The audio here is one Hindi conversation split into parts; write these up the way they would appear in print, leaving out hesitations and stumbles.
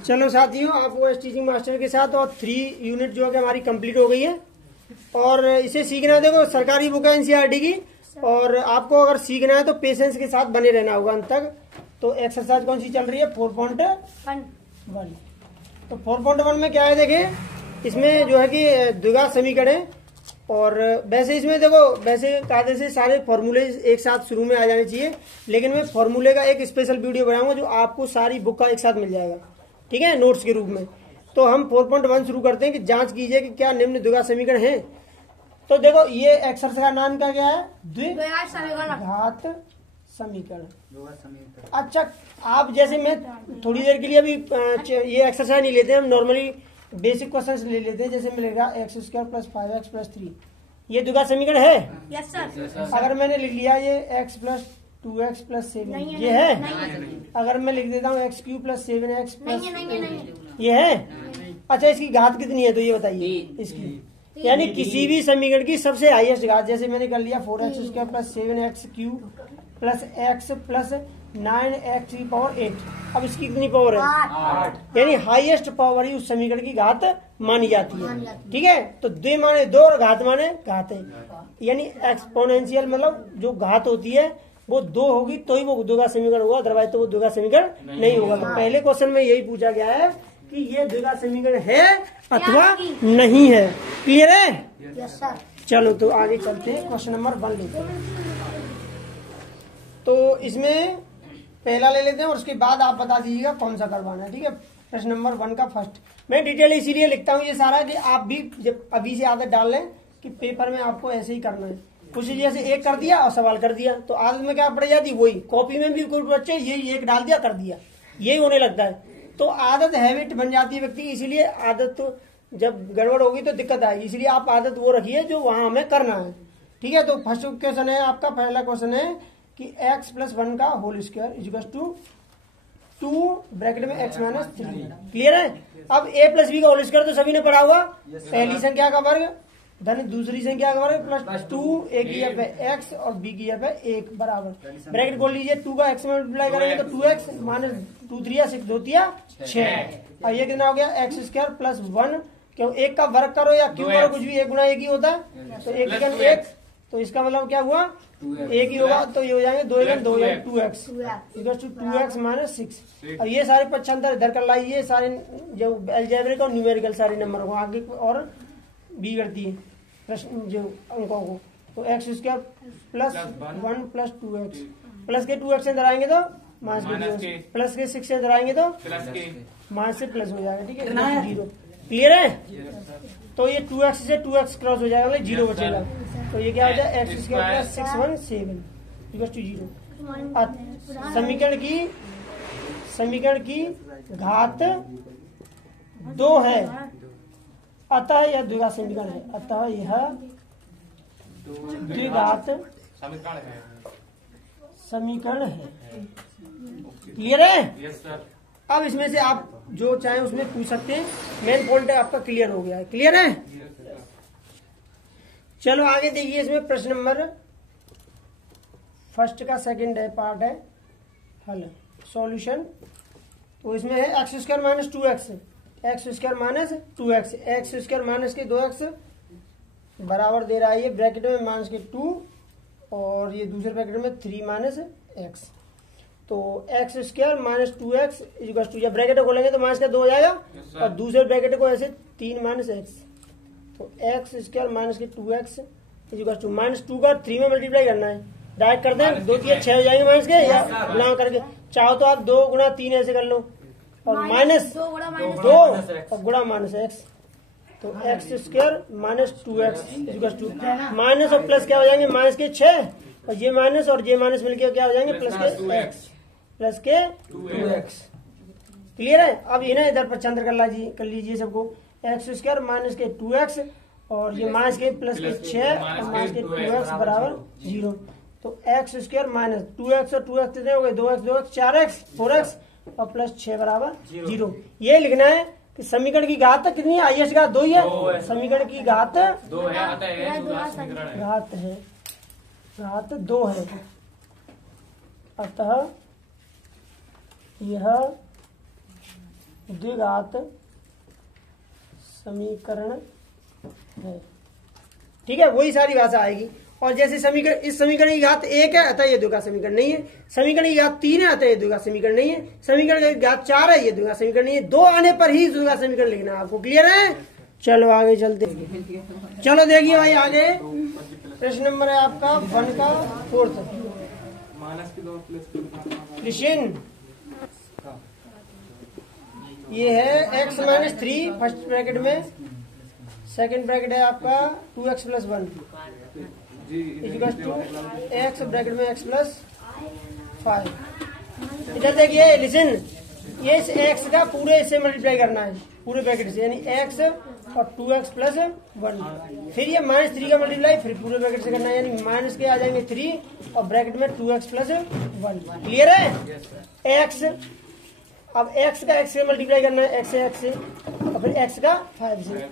चलो साथियों, आप वो टीचिंग मास्टर के साथ और 3 यूनिट जो है हमारी कंप्लीट हो गई है। और इसे सीखना है, देखो सरकारी बुक है एनसीईआरटी की, और आपको अगर सीखना है तो पेशेंस के साथ बने रहना होगा अंत तक। तो एक्सरसाइज कौन सी चल रही है? 4.1। तो 4.1 में क्या है, देखिए इसमें जो है कि द्विघात समीकरण है। और वैसे इसमें देखो, वैसे कायदे से सारे फॉर्मूले एक साथ शुरू में आ जाने चाहिए, लेकिन मैं फॉर्मूले का एक स्पेशल वीडियो बनाऊंगा जो आपको सारी बुक का एक साथ मिल जाएगा, ठीक है, नोट्स के रूप में। तो हम 4.1 शुरू करते हैं कि जांच कीजिए कि क्या निम्न द्विघात समीकरण है। तो देखो ये एक्सरसाइज का नाम क्या क्या है? द्विघात समीकरण। अच्छा, आप जैसे मैं थोड़ी देर के लिए अभी ये एक्सरसाइज नहीं लेते, हम नॉर्मली बेसिक क्वेश्चन ले लेते हैं। जैसे मिलेगा x² + 5x + 3, ये द्विघात समीकरण है। Yes sir. अगर मैंने लिख लिया ये x + 2x + 7, ये है। अगर मैं लिख देता हूँ x³ + 7x + ये है। अच्छा, इसकी घात कितनी है तो ये बताइए इसकी, यानी किसी भी समीकरण की सबसे हाईएस्ट घात। जैसे मैंने कर लिया 4x² + 7x³ + x + 9x⁸। अब इसकी कितनी पावर है? 8। यानी हाईएस्ट पावर ही उस समीकरण की घात मानी जाती है, ठीक है। तो द्वि माने 2 और घात माने घात है, यानी एक्सपोनेंशियल मतलब जो घात होती है वो 2 होगी तो ही वो द्विघात समीकरण होगा, अदरवाइज तो वो द्विघात समीकरण नहीं होगा। तो पहले क्वेश्चन में यही पूछा गया है कि ये द्विघात समीकरण है अथवा नहीं है। क्लियर है? Yes sir. चलो तो आगे चलते हैं, क्वेश्चन नंबर 1 लेते हैं। तो इसमें पहला ले लेते हैं और उसके बाद आप बता दीजिएगा कौन सा करवाना है, ठीक है। प्रश्न नंबर 1 का फर्स्ट मैं डिटेल इसीलिए लिखता हूँ ये सारा कि आप भी जब अभी से आदत डाल लें कि पेपर में आपको ऐसे ही करना है। कुछ जैसे एक कर दिया और सवाल कर दिया तो आदत में क्या पड़ जाती, वही कॉपी में भी कोई बच्चे यही एक डाल दिया कर दिया, यही होने लगता है। तो आदत हैबिट बन जाती है व्यक्ति की, इसीलिए आदत तो जब गड़बड़ होगी तो दिक्कत आएगी। इसलिए आप आदत वो रखिए जो वहां हमें करना है, ठीक है। तो फर्स्ट क्वेश्चन है आपका, पहला क्वेश्चन है कि x + 1 का होल स्क्वायर = 2 ब्रैकेट में x - 3। क्लियर है? अब a + b का होल स्क्वायर तो सभी ने पढ़ा हुआ, पहली संख्या का वर्ग धन दूसरी संख्या का वर्ग +2, a की f है x और b की f है 1 बराबर। ब्रैकेट खोल लीजिए, 2 का x में मल्टीप्लाई करेंगे तो 2x - 2 3 6 2 6। अब ये कितना हो गया? x² + 1, क्यों 1 का वर्ग करो या क्यों करो कुछ भी 1 × 1 ही होता है, तो 1 × 1, तो इसका मतलब क्या हुआ? 1 ही होगा। तो ये हो जाएंगे 2 × 2 = 2x = 2x - 6। अब ये सारे पक्षांतर इधर कर लाइए, सारे जो अलजेब्रिक और न्यूमेरिकल सारे नंबर को आगे और बी करती है प्रश्न जो अंकों को। तो x² + 1 + 2x, प्लस के 2x से इधर आएंगे तो माइनस के, प्लस के 6 से इधर आएंगे तो माइनस से प्लस हो जाएगा, ठीक है, 0। क्लियर है? तो ये 2x से 2x क्रॉस हो जाएगा, मतलब 0 बचेगा। तो ये क्या हो जाए? x² + 6 1 7 = 0। समीकरण की घात 2 है, अतः यह द्विघात समीकरण है। अतः यह द्विघात समीकरण है। क्लियर है? Yes sir. अब इसमें से आप जो चाहे उसमें पूछ सकते हैं, मेन पॉइंट आपका क्लियर हो गया है। क्लियर है? चलो आगे देखिए, इसमें प्रश्न नंबर फर्स्ट का सेकंड है पार्ट है हल सॉल्यूशन। तो इसमें है x² - 2x, x² - 2x, x² minus के 2x बराबर दे रहा है ये ब्रैकेट में -2 और ये दूसरे ब्रैकेट में 3 - x। तो x² - 2x = जब ब्रैकेट खोलेंगे तो माइनस का 2 हो जाएगा और दूसरे ब्रैकेट को ऐसे 3 - x। तो x² - 2x = -2 का 3 में मल्टीप्लाई करना है, डायरेक्ट कर दें 2 3 6 हो जाएंगे माइनस के, या गुणा करके चाहो तो आप 2 × 3 ऐसे कर लो और -2 और गुणा -x। तो x² - 2x = माइनस और प्लस क्या हो जाएंगे? माइनस के 6 और ये माइनस और ये माइनस मिलकर क्या हो जाएंगे? प्लस के x प्लस के 2x। क्लियर है? अब ये ना इधर पक्षांतर कर लीजिए सबको, x² माइनस के 2x और ये माइनस के प्लस के 6 और माइनस के 2x बराबर 0। तो x² माइनस 2x और 2x कितने हो गए? 2x 2x 4x 4x और प्लस 6 बराबर 0। ये लिखना है कि समीकरण की घात कितनी है? हाईएस्ट घात 2 ही है। समीकरण की घात 2 है, घात 2 है, अतः यह द्विघात समीकरण है। ठीक है, वही सारी भाषा आएगी। और जैसे समीकरण, इस समीकरण की घात 1 है अतः ये द्विघात समीकरण नहीं है। समीकरण की घात 3 है अतः ये द्विघात समीकरण नहीं है। समीकरण की घात 4 है, ये द्विघात समीकरण नहीं है। 2 आने पर ही द्विघात समीकरण लिखना है आपको। क्लियर है? चलो आगे चलते। चलो देखिए भाई आगे प्रश्न नंबर है आपका 1 का 4th। लिशन, ये है x माइनस 3 फर्स्ट ब्रैकेट में, सेकंड ब्रैकेट है आपका 2x plus 1 equal to x bracket में x प्लस 5। इधर देखिए लिसन, ये इस x का पूरे से मल्टीप्लाई करना है, पूरे ब्रैकेट से, यानी x और 2x प्लस 1। फिर ये माइनस 3 का मल्टीप्लाई फिर पूरे ब्रैकेट से करना है, यानी माइनस के आ जाएंगे 3 और ब्रैकेट में 2x प्लस 1। क्लियर है? x, अब x का x से मल्टीप्लाई करना है, x से x से, और फिर x का 5 से।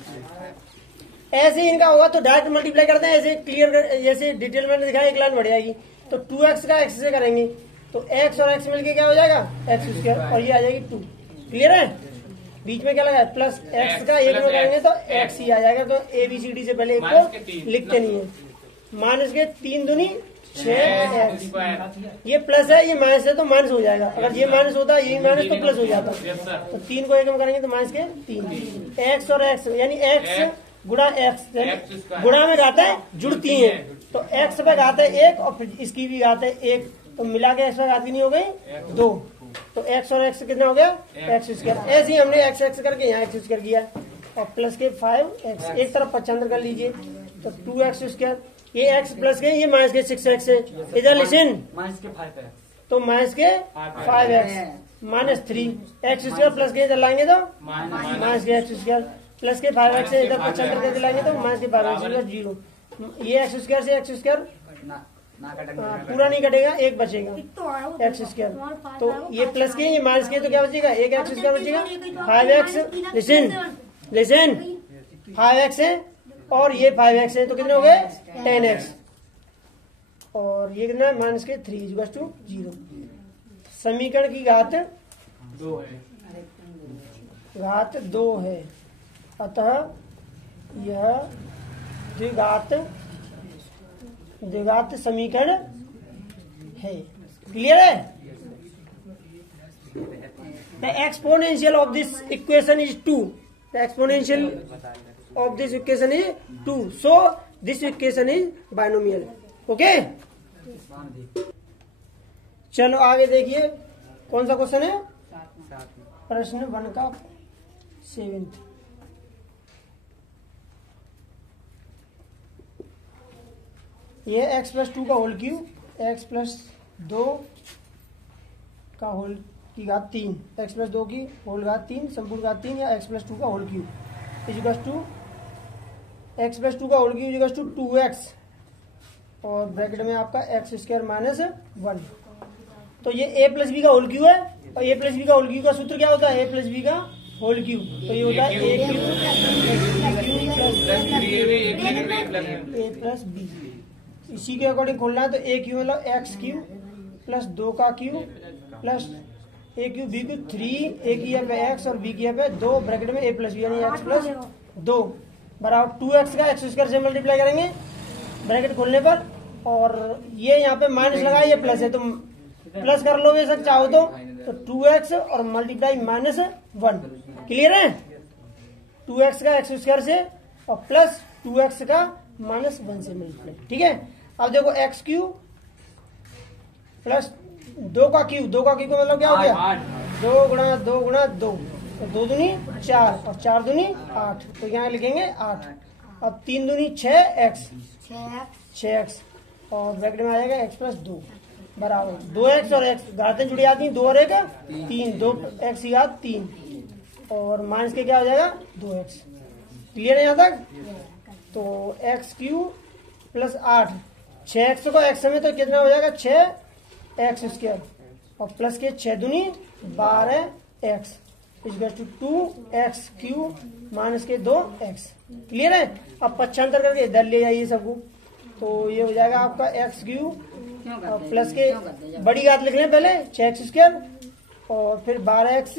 ऐसे ही इनका होगा तो डायरेक्ट मल्टीप्लाई करते हैं, ऐसे क्लियर जैसे डिटेल में दिखाया, एक लाइन बढ़ जाएगी। तो 2x का x से करेंगे तो x और x मिलके क्या हो जाएगा, x स्क्वायर, और ये आ जाएगी 2। क्लियर है? बीच में क्या लगा है, प्लस x का एक में करेंगे तो x ही आ जाएगा। तो ABCD से पहले एक को लिखते नहीं है। माइनस के 3 दूनी 6x, ये प्लस है, ये माइनस है तो माइनस हो जाएगा। अगर ये माइनस होता है, ये माइनस तो प्लस हो जाता। तो 3 को एक में करेंगे तो माइनस के 3। x और x यानी x गुणा x, गुणा में घाते जुड़ती हैं, तो x पे घात है 1 और फिर इसकी भी घात है 1, तो मिला के x पे घात कितनी हो गई 2। तो x और x कितना हो गया, x स्क्वायर। ऐसे ही हमने x x करके यहाँ x स्क्वायर किया, और प्लस के 5x, एक तरफ 75 कर लीजिए, तो 2x स्क्वायर। ये x प्लस के, ये माइनस के 6x है। इधर लिसन, माइनस के 5 है तो माइनस के 5x minus 3x square, plus के इधर लाएंगे तो माइनस के x स्क्वायर, प्लस के 5x से इधर 75 करके लाएंगे तो माइनस के 5x 0। ये x स्क्वायर से x स्क्वायर पूरा नहीं कटेगा, एक बचेगा x स्क्वायर। तो ये प्लस के, ये माइनस के, तो क्या बचेगा, एक x स्क्वायर बचेगा। 5x, लिसन 5x है और ये 5x है, तो कितने हो गए 10x, और ये कितना माइनस के 3 इक्वल टू 0। समीकरण की घात 2 है, अतः यह द्विघात समीकरण है। क्लियर है? The exponential of this equation is 2। The exponential of this equation is 2, so this equation is binomial. Okay, चलो आगे देखिए कौन सा क्वेश्चन है, प्रश्न 1 का 7th। ये x प्लस 2 का होल क्यूब, x प्लस 2 का होल की घात 3, x प्लस 2 की होल घात 3 संपूर्ण घात 3, या x प्लस 2 का whole cube equals to x plus 2 का whole cube equals to 2x, और ब्रैकेट में आपका x स्क्वायर माइनस 1। तो ये a प्लस बी का होल क्यूब है, और a प्लस बी का होल क्यूब का सूत्र क्या होता है, a प्लस बी का होल क्यूब, तो ये होता है a प्लस बी। इसी के अकॉर्डिंग खोलना है, तो a क्यूब मतलब x क्यूब प्लस 2 का cube plus a cube b cube 3, a की यहाँ पे x और b की यहाँ पे 2, ब्रैकेट में a प्लस बी यानी x प्लस 2 बराबर 2x का x स्क्वायर से मल्टीप्लाई करेंगे ब्रैकेट खोलने पर, और ये यहाँ पे माइनस लगा, ये प्लस है तो प्लस कर लो बेशक चाहो तो 2x और मल्टीप्लाई माइनस 1। क्लियर है? 2x का x स्क्वायर से और प्लस 2x का माइनस 1 से मल्टीप्लाई। ठीक है, अब देखो x क्यूब प्लस 2 का क्यूब का मतलब क्या हो गया 2 गुणा 2 गुणा 2, तो 2 दूनी 4 और 4 दूनी 8, तो यहाँ लिखेंगे 8। अब 3 दूनी 6x और ब्रैकेट में आ जाएगा x प्लस 2 बराबर 2x और x घातें जुड़ी आती हैं, 2 और 1 3, 2x की घात 3, और माइनस के क्या हो जाएगा 2x। क्लियर है यहाँ तक? तो x क्यूब प्लस 8, 6x को x में तो कितना हो जाएगा 6x स्क्वायर, और प्लस के 6 दूनी 12x equal to 2x cube minus के 2x। क्लियर है? अब 75 करके इधर ले जाइए सबको, तो ये हो जाएगा आपका x क्यूब प्लस के बड़ी घात लिख लें पहले 6x स्क्वायर, और फिर 12x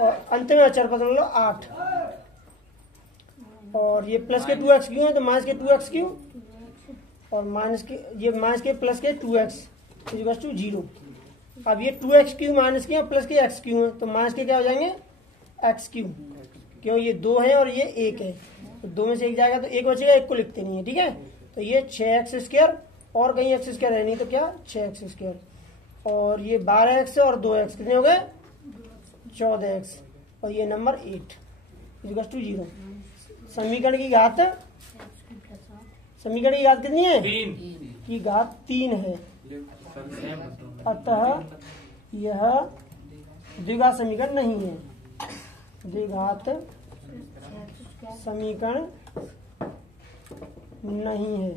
और अंत में अचर पद लो 8, और ये प्लस के 2x क्यू है तो माइनस के 2x क्यू, और माइनस के ये माइनस के प्लस के 2x इक्वल टू 0। अब ये 2x क्यू माइनस के और प्लस के x क्यू है तो माइनस के क्या हो जाएंगे x क्यू, क्यों ये 2 है और ये 1 है, तो 2 में से 1 जाएगा तो 1 बचेगा, 1 को लिखते नहीं है, ठीक है। तो ये 6x स्क्वायर और कहीं x स्क्वायर है नहीं तो क्या 6x स्क्वायर, और ये 12x और 2x कितने हो गए 14x, और ये नंबर 8 इक्वल टू 0। समीकरण की घात कितनी है, की घात 3 है, अतः यह द्विघात समीकरण नहीं है, द्विघात समीकरण नहीं है।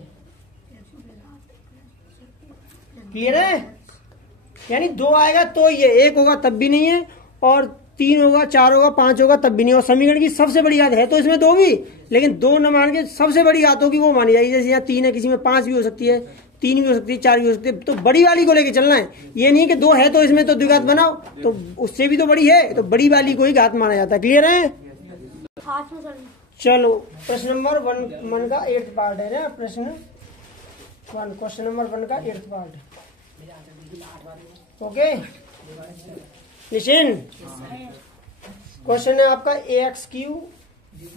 क्लियर है, यानी 2 आएगा तो ये 1 होगा तब भी नहीं है, और 3 होगा 4 होगा 5 होगा तब भी नहीं। और समीकरण की सबसे बड़ी घात है तो इसमें 2 भी, लेकिन 2 न मान के सबसे बड़ी घात होगी वो मानी जाएगी। जैसे यहाँ 3 है, किसी में 5 भी हो सकती है, 3 भी हो सकती है, 4 भी हो सकती है, तो बड़ी वाली को लेके चलना है। ये नहीं कि 2 है तो इसमें तो द्विघात बनाओ, तो उससे भी तो बड़ी है, तो बड़ी वाली को ही घात माना जाता है। क्लियर है, चलो प्रश्न नंबर 1 का 8th पार्ट है ना, क्वेश्चन नंबर 1 का 8th part. Okay listen, question है आपका ax cube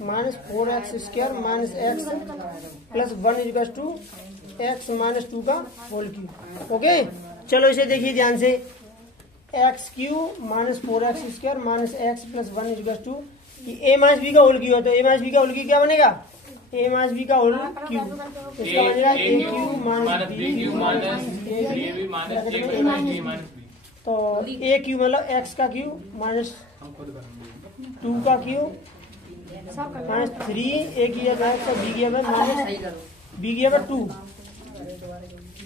minus 4x square minus x plus 1 equal to x minus 2 का होल क्यू। ओके चलो इसे देखिए ध्यान से, x cube minus 4x square minus x plus 1 equal to a minus b का होल क्यू है, तो ए माइनस बी का होल क्यू क्या बनेगा, ए माइनस बी का होल क्यू, इसका बनेगा a cube minus b cube minus, तो ए क्यू मतलब एक्स का क्यू माइनस 2 का क्यू माइनस 3, ए की एक्स और बी की माइनस बी की 2,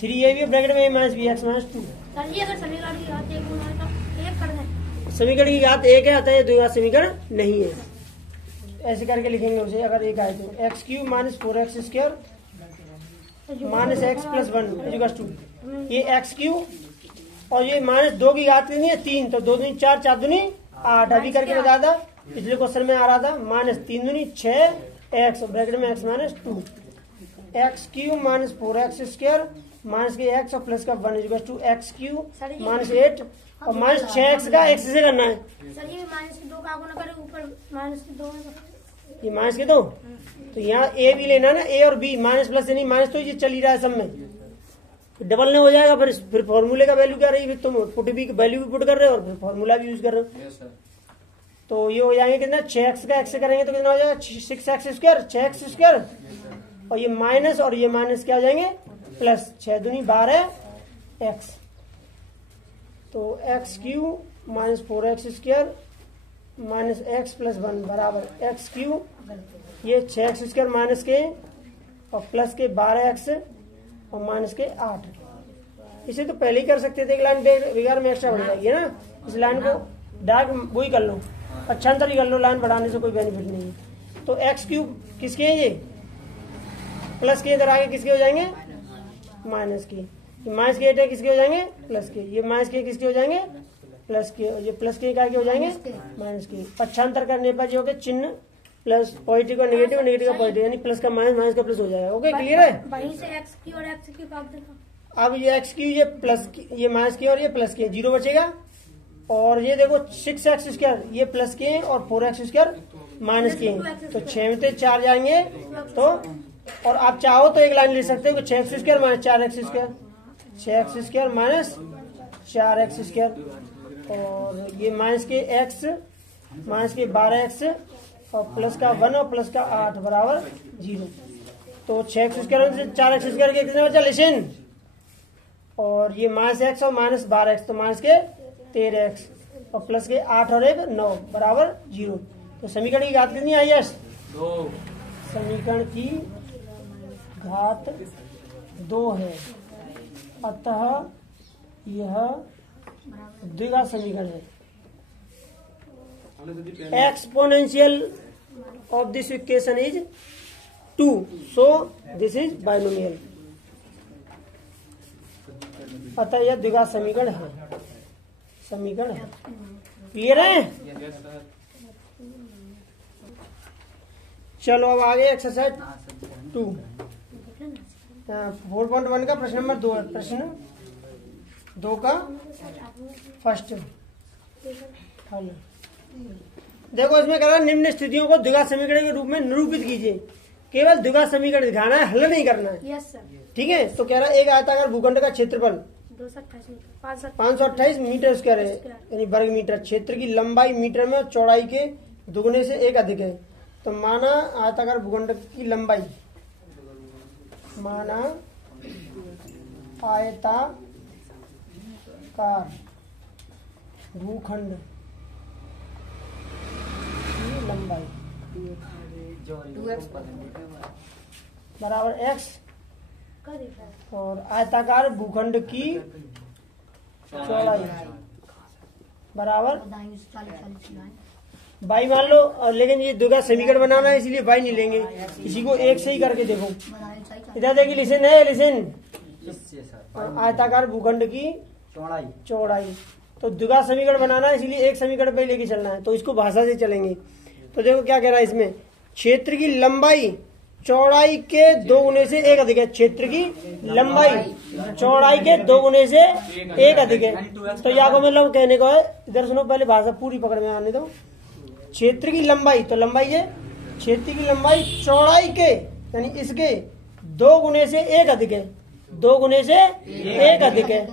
3 ए भी ब्रैकेट में माइनस बी एक्स माइनस 2। समीकरण की घात 1 है, अतः ये द्विघात समीकरण नहीं है। ऐसे करके लिखेंगे उसे, अगर 1 आए तो x cube minus 4x square minus x plus 1 equal to ये एक्स क्यू, और ये माइनस 2 की घात कितनी है 3, तो 2 दूनी 4 4 दूनी 8, अभी करके बता था पिछले क्वेश्चन में आ रहा था, माइनस 3 दूनी 6 एक्स ब्रैकेट में x minus 2, x cube minus 4x square minus के एक्स और प्लस का 1 equal to x cube minus 8 और माइनस 6x का एक्स से करना है। सर ये माइनस के 2 का गुना करें, ऊपर माइनस के 2 ये माइनस के 2, तो यहाँ ए भी लेना ना, ए और बी माइनस प्लस से नहीं, माइनस तो ये चल ही रहा है सब में, डबल ने हो जाएगा, फिर फॉर्मूले का वैल्यू क्या रही, फिर तुम पुट भी वैल्यू भी पुट कर रहे हो और फिर फॉर्मूला भी यूज कर रहे हो, तो ये हो जाएंगे कितना 6x का एक्स से करेंगे तो कितना हो जाएगा 6x स्क्वायर 6x स्क्वायर, और ये माइनस और ये माइनस क्या हो जाएंगे प्लस 6 दूनी 12 एक्स, तो x cube minus 4x square minus x plus 1 बराबर एक्स क्यू, ये 6x स्क्वायर माइनस के और प्लस के 12x और माइनस के 8। इसे तो पहले ही कर सकते थे, एक लाइन बिगाड़ में एक्स्ट्रा बढ़ जाएगी ना, इस लाइन को डायरेक्ट वही कर लो, अच्छा अंतर ही कर लो, लाइन बढ़ाने से कोई बेनिफिट नहीं है। तो एक्स क्यूब किसके हैं, ये प्लस के, इधर आगे किसके हो जाएंगे माइनस के, माइनस के 8 है किसके हो जाएंगे प्लस के, ये माइनस के किसके हो जाएंगे प्लस के, ये प्लस के क्या के हो जाएंगे माइनस के। पक्षांतर करने पर जो होगा चिन्ह प्लस पॉजिटिव का नेगेटिव, नेगेटिव का पॉजिटिव, यानी प्लस का माइनस, माइनस का प्लस हो जाएगा। ओके क्लियर है, वहीं से एक्स की और एक्स की काट देना। अब ये एक्स की, ये प्लस की, ये माइनस की और ये प्लस की, 0 बचेगा, और ये देखो 6x स्क्वायर ये प्लस के और 4x स्क्वायर माइनस के, तो 6 में से 4 जाएंगे, तो और आप चाहो तो एक लाइन ले सकते हो 6x square minus 4x square, 6x square minus 4x square, और ये माइनस के x माइनस के 12x और प्लस का 1 और प्लस का 8 बराबर 0, तो 6x स्क्वायर से 4x स्क्वायर के कितने बचा लेशन, और ये माइनस x और माइनस 12x, तो माइनस के 13x और प्लस के 8 और 1 9 बराबर 0। तो समीकरण की घात कितनी आई है 2, समीकरण की घात 2 है, अतः यह द्विघात समीकरण है। Exponential of this equation is 2, so this is binomial, अतः यह द्विघात समीकरण है, समीकरण है। क्लियर है? चलो अब आगे एक्सरसाइज 2 4.1 का प्रश्न नंबर 2 है। प्रश्न 2 का फर्स्ट हल। देखो इसमें कह रहा है निम्न स्थितियों को द्विघात समीकरण के रूप में निरूपित कीजिए। केवल द्विघात समीकरण दिखाना है, हल नहीं करना है। Yes sir. ठीक है, तो कह रहा है एक आयताकार भूखंड का क्षेत्रफल 528 मीटर स्क्वायर है, यानी वर्ग मीटर। क्षेत्र की लंबाई मीटर में और चौड़ाई के दुगने से 1 अधिक है। तो माना आयताकार भूखंड की लंबाई, माना आयताकार भूखंड की लंबाई बराबर x और आयताकार भूखंड की चौड़ाई बराबर बाई मान लो। लेकिन ये द्विघात समीकरण बनाना है इसलिए बाई नहीं लेंगे, इसी को 1 से ही करके देखो। इधर देखिए लिसन है, लिसन आयताकार भूखंड की चौड़ाई। तो द्विघात समीकरण बनाना है इसलिए एक समीकरण पे लेके चलना है, तो इसको भाषा से चलेंगे। तो देखो क्या कह रहा है इसमें, क्षेत्र की लंबाई चौड़ाई के 2 गुने से 1 अधिक है। क्षेत्र की लंबाई चौड़ाई के 2 गुने से 1 अधिक है। तो यहाँ को मतलब कहने को है, इधर सुनो पहले भाषा पूरी पकड़ में आने दो। क्षेत्र की लंबाई, तो लंबाई है, क्षेत्र की लंबाई चौड़ाई के यानी इसके 2 गुने से 1 अधिक है। 2 गुने से 1 अधिक है,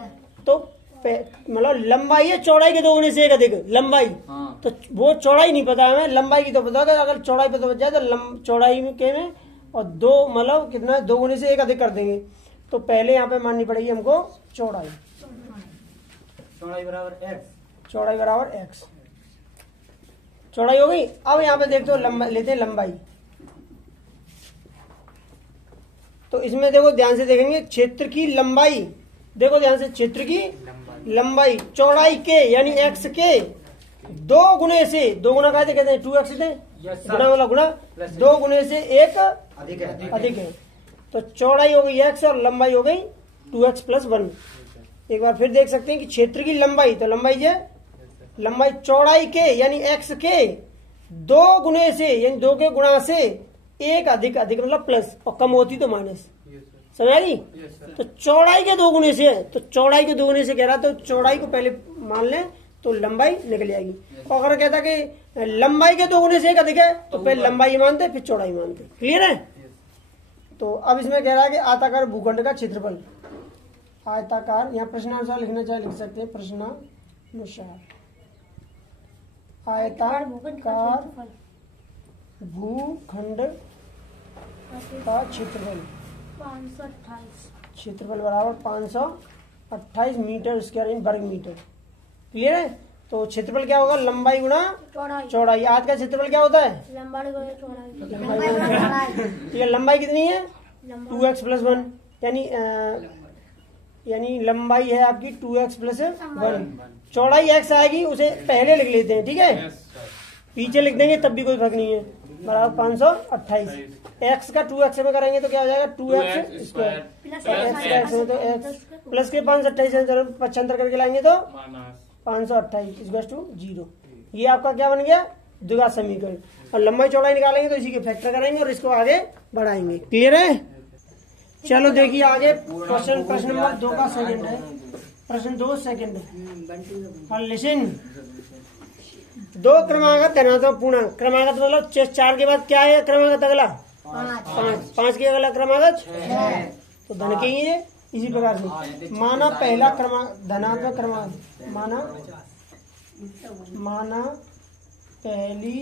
तो मतलब लंबाई है चौड़ाई के 2 गुने से 1 अधिक लंबाई। तो वो चौड़ाई नहीं पता हमें, लंबाई की तो पता है। अगर चौड़ाई पता बच जाए तो चौड़ाई के में और 2 मतलब कितना है 2 गुने से 1 अधिक कर देंगे। तो पहले यहाँ पे माननी पड़ेगी हमको चौड़ाई बराबर x। चौड़ाई हो गई। अब यहाँ पे देखते हो लेते हैं लंबाई। तो इसमें देखो ध्यान से देखेंगे, क्षेत्र की लंबाई, देखो ध्यान से, क्षेत्र की लंबाई चौड़ाई के यानी x के 2 गुने से, 2 गुना कहते हैं 2x थे, गुना वाला गुना 2 गुने से 1 अधिक है। तो चौड़ाई हो गई x और लंबाई हो गई 2x + 1। एक बार फिर देख सकते हैं कि क्षेत्र की लंबाई, तो लंबाई है लंबाई चौड़ाई के यानी x के 2 गुने से यानी 2 के गुणा से 1 अधिक मतलब प्लस, और कम होती तो माइनस। समझ आई? तो चौड़ाई के 2 गुने से, तो चौड़ाई के 2 गुने से कह रहा, तो चौड़ाई को पहले मान लें तो लंबाई निकल जाएगी। और अगर कहता कि लंबाई के 2 गुने से 1 अधिक है तो पहले लंबाई मानते फिर चौड़ाई मानते। क्लियर है? तो अब इसमें कह रहा है कि आयताकार भूखंड का क्षेत्रफल, आयताकार, यहाँ प्रश्नानुसार लिखना चाहे लिख सकते हैं, प्रश्नानुसार आयताकार भूखंड का क्षेत्रफल 528 क्षेत्रफल बराबर 528 मीटर स्क्वायर वर्ग मीटर। क्लियर है? तो क्षेत्रफल क्या होगा, लंबाई गुणा चौड़ाई। आज का क्षेत्रफल क्या होता है, लंबाई गुणा चौड़ाई। ये लंबाई कितनी है 2x + 1 यानी लंबाई है आपकी 2x + 1। चौड़ाई x आएगी, उसे पहले लिख लेते हैं। ठीक है, पीछे लिख देंगे तब भी कोई फर्क नहीं है। बराबर 528 x का 2x में करेंगे तो क्या हो जाएगा 2x स्क्वायर, x में तो x प्लस के 528 पचहत्तर करके लाएंगे तो 528 = 0। ये आपका क्या बन गया, द्विघात समीकरण। और लंबाई चौड़ाई निकालेंगे तो इसी के फैक्टर करेंगे और इसको आगे बढ़ाएंगे। क्लियर है? चलो देखिए आगे प्रश्न नंबर 2 का सेकंड है। प्रश्न 2 सेकंड है। लिसन, 2 क्रमागत धनात्मक पूर्णांक, क्रमागत मतलब 4 के बाद क्या है क्रमागत अगला 5 के अगला क्रमागत 6, तो धन के ही है। इसी प्रकार से माना पहला धनात्मक क्रमागत, माना पहली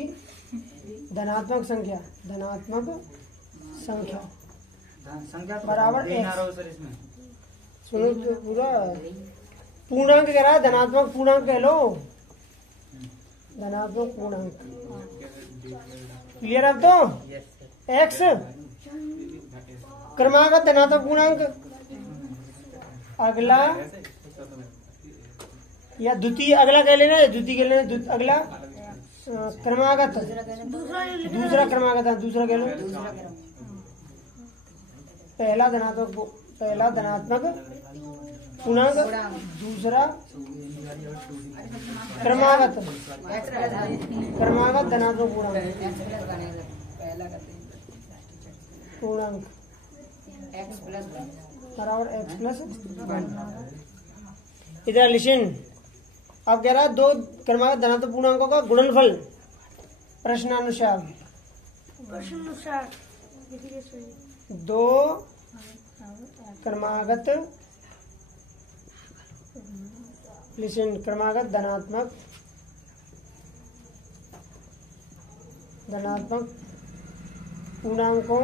धनात्मक संख्या बराबर x। सुनो तो पूरा पूर्णांक कह रहा है, धनात्मक पूर्णांक कह लो, धनात्मक पूर्णांक। क्लियर? अब तो x क्रमागत धनात्मक पूर्णांक, अगला या द्वितीय, अगला कह लेना, द्वितीय कह लेना, अगला क्रमागत, दूसरा क्रमागत, दूसरा कह लो, पहला धनात्मक पूर्णांक, दूसरा क्रमागत धनात्मक पूर्णांक बराबर x प्लस 1। इधर लिशन, अब कह रहा है दो क्रमागत धनात्मक पूर्णांकों का गुणनफल प्रश्नानुसार। दो क्रमागत लिशन क्रमागत धनात्मक पूर्णांकों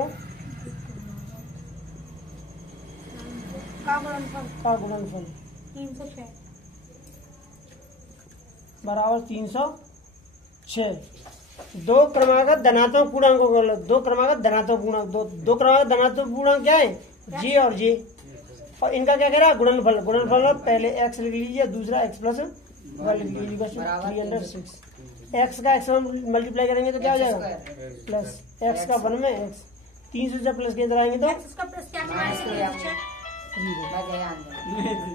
का गुणनफल 306 बराबर 306। दो क्रमागत धनात्मक पूर्णांकों को, दो क्रमागत धनात्मक पूर्णांक, दो क्रमागत धनात्मक पूर्णांक क्या है, जे और जे, और इनका क्या कह रहा है गुणनफल। गुणनफल पहले x लिख लीजिए, दूसरा x प्लस 1 लिख लीजिए, 306। x का x में मल्टीप्लाई करेंगे तो क्या हो जाएगा, प्लस x का 1 में x, 300 से प्लस के अंदर आएंगे तो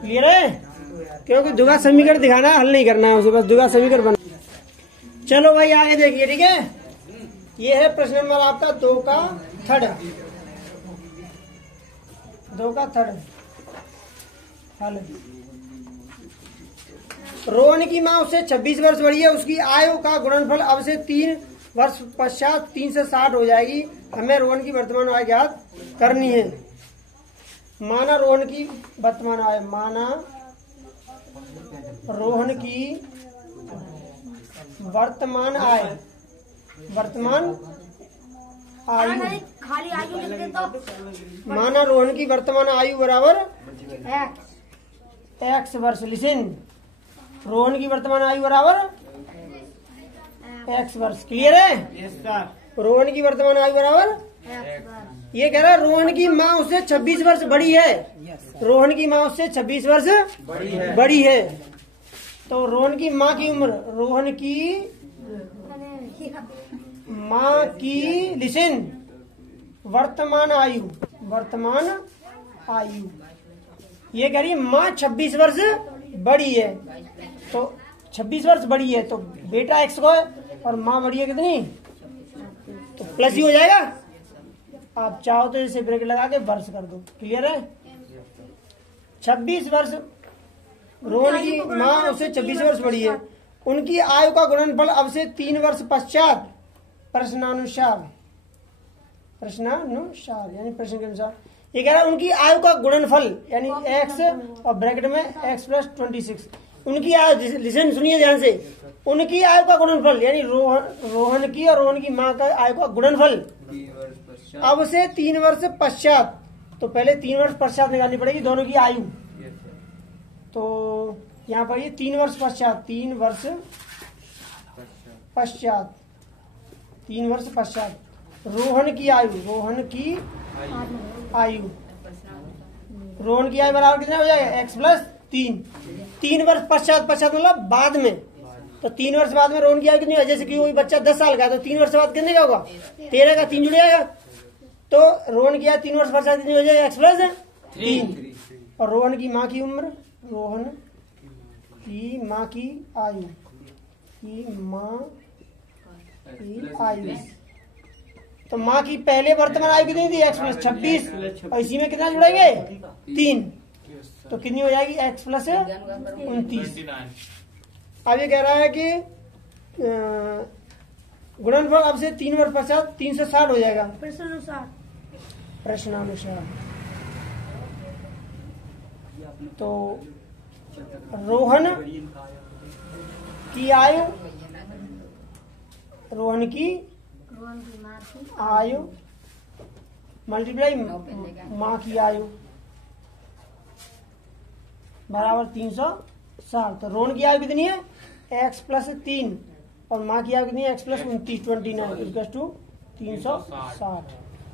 क्लियर है। क्योंकि दुगा समीकरण दिखाना है, हल नहीं करना है उसे, बस दुगा समीकरण बना। चलो भाई आगे देखिए, ठीक है। ये है प्रश्न नंबर आपका 2 का थर्ड हल। रोहन की माँ उससे 26 वर्ष बड़ी है, उसकी आयु का गुणनफल अब से 3 वर्ष पश्चात 3 से 60 हो जाएगी। हमें रोहन की वर्तमान आय ज्ञात करनी है। माना रोहन की वर्तमान आय, माना रोहन की वर्तमान आय, आयु, खाली आयु लिख दे तो माना रोहन की वर्तमान आयु बराबर x वर्ष। लिसन, रोहन की वर्तमान आयु बराबर x वर्ष। क्लियर है। रोहन की वर्तमान आयु बराबर, ये कह रहा है रोहन की माँ उससे 26 वर्ष बड़ी है। रोहन की माँ उससे 26 वर्ष बड़ी है। तो रोहन की माँ की उम्र, रोहन की माँ की लिसन वर्तमान आयु, ये कह रही माँ 26 वर्ष बड़ी है। तो 26 वर्ष बड़ी है तो बेटा x को है और माँ बड़ी है कितनी, तो प्लस ही हो जाएगा। आप चाहो तो इसे ब्रैकेट लगा के वर्ष कर दो। क्लियर है। 26 वर्ष, रोहन की माँ उससे 26 वर्ष बड़ी है, उनकी आयु का गुणनफल अब से 3 वर्ष पश्चात प्रश्नानुसार यानी प्रश्न के अनुसार। ये कह रहा है उनकी आयु का गुणनफल यानी x और ब्रैकेट में x प्लस 26। उनकी आयु, लिसन सुनिए ध्यान से, उनकी आयु का गुणनफल यानी रोहन की और रोहन की माँ का आयु का गुणनफल अब से 3 वर्ष पश्चात। तो पहले 3 वर्ष पश्चात निकालनी पड़ेगी दोनों की आयु। तो यहाँ पर ये 3 वर्ष पश्चात, 3 वर्ष पश्चात रोहन की आयु बराबर कितना हो जाएगा, x प्लस 3 वर्ष पश्चात मतलब बाद में। तो 3 वर्ष बाद में रोहन की आयु कितनी है, जैसे कि कोई बच्चा 10 साल का है तो 3 वर्ष बाद कितने का होगा, 13 का 3 जुड़ जाएगा। तो रोहन की आयु 3 वर्ष पश्चात कितनी हो जाएगी, x प्लस 3। और रोहन की माँ की उम्र, रोहन की माँ की आयु, तो माँ की पहले वर्तमान आयु कितनी थी, x प्लस 26, और इसी में कितना जुड़ेंगे 3, तो कितनी हो जाएगी x प्लस 29। अब ये कह रहा है कि गुणनफल अब से 3 वर्ष पश्चात 360 हो जाएगा प्रश्नानुसार। तो रोहन की आयु, रोहन की आयु मल्टीप्लाई माँ की आयु बराबर 360। तो रोहन की आयु कितनी है, x प्लस 3 और माँ की आयु कितनी है, x प्लस 29, 29 टू 360।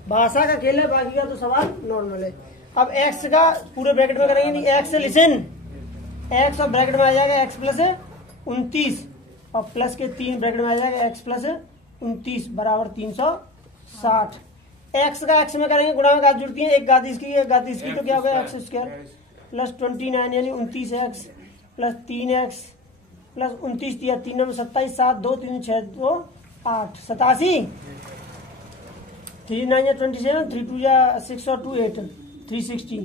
भाषा का खेल है, बाकी का तो सवाल नॉर्मल है। अब x का पूरे ब्रैकेट में करेंगे, नहीं x लिसन, x और ब्रैकेट में आ जाएगा x प्लस 29 और प्लस के 3 ब्रैकेट में आ जाएगा x प्लस 29 बराबर 360। x का x में करेंगे गुणा में घात जुड़ती है, एक घात इसकी एक घात इसकी, तो क्या होगा x स्क्वायर। प्लस 29 यानी 29x प्लस 3x प्लस 29 दिया 3 में 27 7 2 3 6 2 8 87 3 9 27 3 2 6 और 2 8 360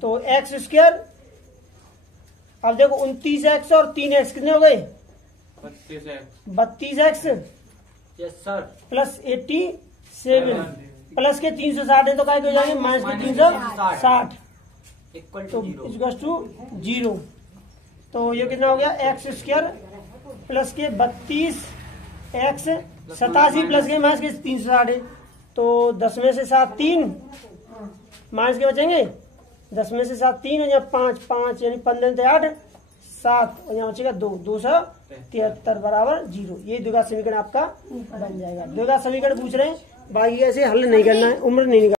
तो एक्स स्क्वायर। अब देखो 29x और 3x कितने हो गए 32x yes sir plus 87 plus के 360 है तो काय हो जाएंगे माइनस के 360 इक्वल तो टू 0 इक्वल टू 0। तो ये कितना हो गया एक्स स्क्वायर प्लस के 32x 87 प्लस के माइनस के 360 तो 10 में से 7 3 माइनस के बचेंगे 10 में से 7 3 और यहाँ 5 5 यानी 15 8 7 और यहाँ बचेगा 2 273 बराबर 0। ये द्विघात समीकरण आपका बन जाएगा। द्विघात समीकरण पूछ रहे हैं बाकी ऐसे हल नहीं करना है, उम्र नहीं निकालना।